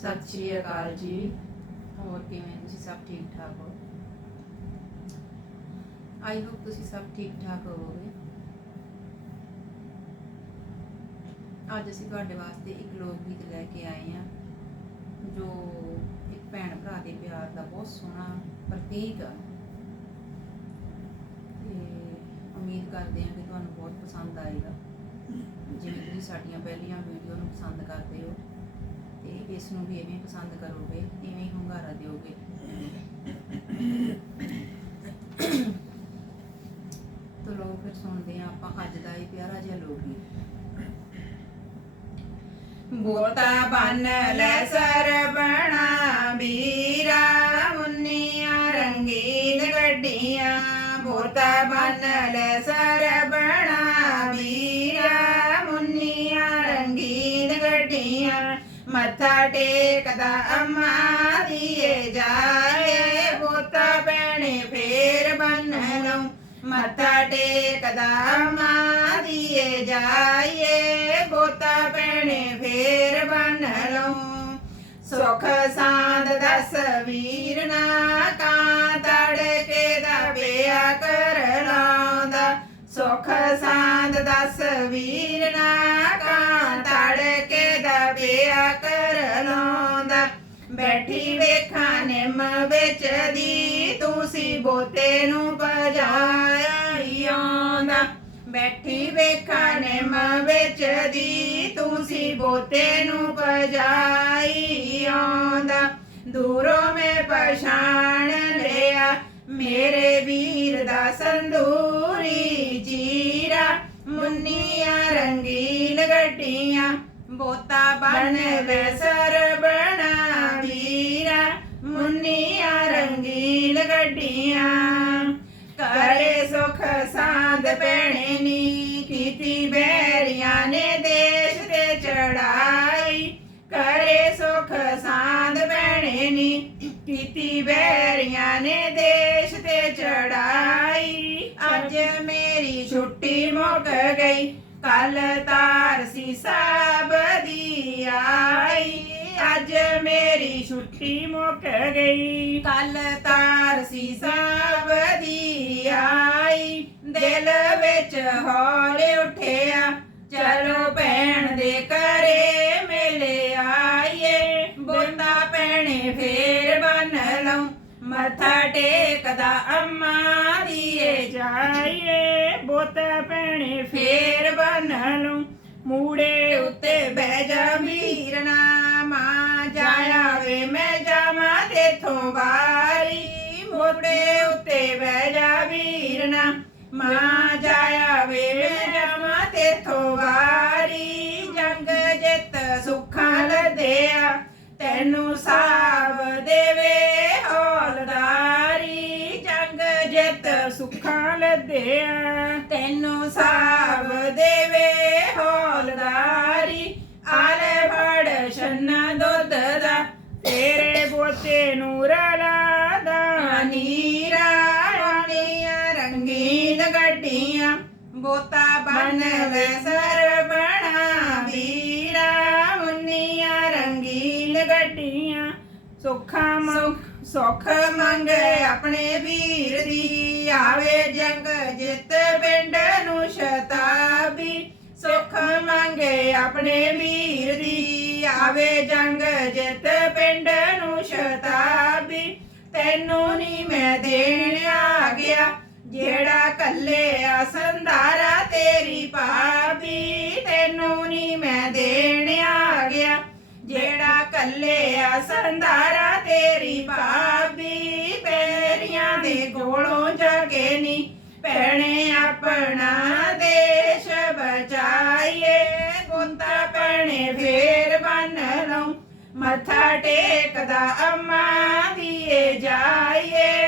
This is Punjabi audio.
ਸਤਿ ਸ਼੍ਰੀ ਅਕਾਲ ਜੀ। ਹੋਰ ਕਿਵੇਂ ਤੁਸੀਂ ਸਭ ਠੀਕ ਠਾਕ ਹੋ? ਆਈ ਹੋਪ ਤੁਸੀਂ ਸਭ ਠੀਕ ਠਾਕ ਹੋਵੋਗੇ। ਅੱਜ ਅਸੀਂ ਤੁਹਾਡੇ ਵਾਸਤੇ ਇੱਕ ਲੋਕ ਗੀਤ ਲੈ ਕੇ ਆਏ ਹਾਂ, ਜੋ ਇੱਕ ਭੈਣ ਭਰਾ ਦੇ ਪਿਆਰ ਦਾ ਬਹੁਤ ਸੋਹਣਾ ਪ੍ਰਤੀਕ ਆ। ਤੇ ਉਮੀਦ ਕਰਦੇ ਹਾਂ ਕਿ ਤੁਹਾਨੂੰ ਬਹੁਤ ਪਸੰਦ ਆਏਗਾ। ਜਿਵੇਂ ਤੁਸੀਂ ਸਾਡੀਆਂ ਪਹਿਲੀਆਂ ਵੀਡੀਓ ਨੂੰ ਪਸੰਦ ਕਰਦੇ ਹੋ। ਤੇ ਇਸ ਨੂੰ ਵੀ ਐਵੇਂ ਪਸੰਦ ਕਰੋਗੇ, ਇਵੇਂ ਹੀ ਹੁੰਗਾਰਾ ਦਿਓਗੇ। ਤੋ ਲੋ ਫਿਰ ਸੁਣਦੇ ਹਾਂ ਆਪਾਂ, ਅੱਜ ਦਾ ਇਹ ਪਿਆਰਾ ਜਿਹਾ ਲੋਕ ਗੀਤ। ਬੋਤਾ ਬੰਨ ਲੈ ਸਰਬਣਾ ਵੀਰਾ ਮੁੰਨੀਆਂ ਰੰਗੀਨ ਗੱਡੀਆਂ। ਬੋਤਾ ਬੰਨ ਲੈ ਸਰਬਣਾ ਮੱਥਾ ਟੇਕਦਾ ਅੰਮਾ ਦੀਏ ਜਾਏ ਬੋਤਾ ਪੈਣੇ ਫੇਰ ਬੰਨ ਲਉ ਮੱਥਾ ਟੇਕਦਾ ਅੰਮਾ ਦੀਏ ਜਾਏ ਬੋਤਾ ਪੈਣੇ ਫੇਰ ਬੰਨ ਲਉ ਸੁਖ ਸਾਂਦ ਦਸ ਵੀਰ ਨਾ ਕਾਂ ਤੜਕੇ ਦਾ ਪਿਆ ਕਰ ਲਾਉਂਦਾ ਸੁਖ ਸਾਂਦ ਦਸ ਵੀਰ ਨਾ ਕਾਂ ਤੜਕੇ ਦਾ ਪਿਆ ਕਰ ਬੈਠੀ ਵੇਖਾਂ ਨਿੰਮ ਵਿੱਚ ਦੀ ਤੂੰ ਸੀ ਬੋਤੇ ਨੂੰ ਭਜਾਇਆ ਬੈਠੀ ਵੇਖਾਂ ਨਿੰਮ ਵਿੱਚ ਦੀ ਤੂੰ ਸੀ ਬੋਤੇ ਨੂੰ ਭਜਾਈ ਆਉਂਦਾ ਦੂਰੋਂ ਮੈਂ ਪਛਾਣ ਲਿਆ, ਮੇਰੇ ਵੀਰ ਦਾ ਸੰਦੂਰੀ ਜੀਰਾ। ਮੁੰਨੀਆਂ ਰੰਗੀਨ ਗੱਡੀਆਂ ਬੋਤਾ ਬਣ ਵੇ ਸਰਬਣਾ ਵੀਰਾ, ਮੁੰਨੀਆਂ ਰੰਗੀਨ ਗੱਡੀਆਂ। ਕਰੇ ਸੁਖ ਸਾਧ ਭੈਣੇ ਨੀ ਕੀਤੀ ਬੈਰੀਆਂ ਨੇ ਦੇਸ਼ ਤੇ ਚੜਾਈ ਕਰੇ ਸੁਖ ਸਾਧ ਭੈਣੇ ਨੀ ਕੀਤੀ ਬੈਰੀਆਂ ਨੇ ਦੇਸ਼ ਤੇ ਚੜਾਈ ਅੱਜ ਮੇਰੀ ਛੁੱਟੀ ਮੁੱਕ ਗਈ। ਕੱਲ ਤਾਰ ਸੀ ਸਭ ਦੀ ਆਈ, ਅੱਜ ਮੇਰੀ ਛੁੱਟੀ ਮੁੱਕ ਗਈ। ਕੱਲ ਤਾਰ ਸੀ ਸਭ ਦੀ ਆਈ, ਦਿਲ ਵਿੱਚ ਹੌਲੇ ਉੱਠਿਆ, ਚਲੋ ਭੈਣ ਦੇ ਘਰੇ ਮਿਲੇ ਆਈਏ। ਬੋਤਾ ਭੈਣੇ ਫੇਰ ਬੰਨ ਲਉ ਮੱਥਾ ਟੇਕਦਾ ਅੰਮਾ ਦੀਏ ਜਾਈਏ। ਬੋਤਾ ਭੈਣੇ ਫੇਰ ਬੰਨ ਲਉ ਮੂੜੇ ਉੱਤੇ ਬਹਿ ਜਾ ਵੀਰਨਾ ਮਾਂ ਜਾਇਆ ਵੇ ਮੈਂ ਜਾਵਾਂ ਤੇਥੋਂ ਬਾਰੀ ਮੂੜੇ ਉੱਤੇ ਬਹਿ ਜਾ ਵੀਰਨਾ ਮਾਂ ਜਾਇਆ ਵੇ ਮੈਂ ਜਾਵਾਂ ਤੇਥੋਂ ਬਾਰੀ ਜੰਗ ਜਿੱਤ ਸੁੱਖਾਂ ਲੱਦਿਆ, ਤੈਨੂੰ ਸਾਬ ਦੇਵੇ ਹੌਲਦਾਰੀ। ਜੰਗ ਜਿੱਤ ਸੁੱਖਾਂ ਲੱਦਿਆ ਤੈਨੂੰ ਸਾਬ ਦੇਵੇ ਹੌਲਦਾਰੀ। ਆਲੇ ਫੜ ਛੰਨਾ ਦੁੱਧ ਦਾ, ਤੇਰੇ ਬੋਤੇ ਨੂੰ ਰਲਾ ਦਾ। ਨੀਰਾ ਵਾਲੀਆਂ ਰੰਗੀਨ ਗੱਡੀਆਂ, ਬੋਤਾ ਬਨ ਲੈ ਸਰਬਣਾ ਵੀਰਾ। ਮੁੰਨੀਆਂ ਰੰਗੀਨ ਗੱਡੀਆਂ, ਸੁੱਖਾਂ ਮੰਗ ਸੁੱਖ ਮੰਗੇ ਆਪਣੇ ਵੀਰ ਦੀ, ਆਵੇ ਜੰਗ ਜਿੱਤ ਪਿੰਡ ਨੂੰ ਸ਼ਤਾਬੀ। ਸੁੱਖ ਮੰਗੇ ਆਪਣੇ ਵੀਰ ਦੀ, ਆਵੇ ਜੰਗ ਜਿੱਤ ਪਿੰਡ ਨੂੰ ਸ਼ਤਾਬੀ। ਤੈਨੂੰ ਨਹੀਂ ਮੈਂ ਦੇਣ ਆ ਗਿਆ, ਜਿਹੜਾ ਕੱਲੇ ਆ ਸੰਧਾਰਾ ਤੇਰੀ ਭਾਬੀ। ਤੈਨੂੰ ਨਹੀਂ ਮੈਂ ਦੇਣ ਆ ਗਿਆ, ਜਿਹੜਾ ਕੱਲੇ ਆ ਸੰਧਾਰਾ ਤੇਰੀ ਭਾਬੀ ਪੈਰੀਆਂ ਦੇ ਕੋਲੋਂ ਜਾਗੇ ਨੀ। ਭੈਣੇ, ਆਪਣਾ ਦੇਸ਼ ਬਚਾਈਏ। ਗੁੰਤਾ ਭੈਣੇ, ਫੇਰ ਬੰਨ ਲਉ। ਮੱਥਾ ਟੇਕਦਾ, ਅੰਮਾ ਦੀਏ ਜਾਈਏ।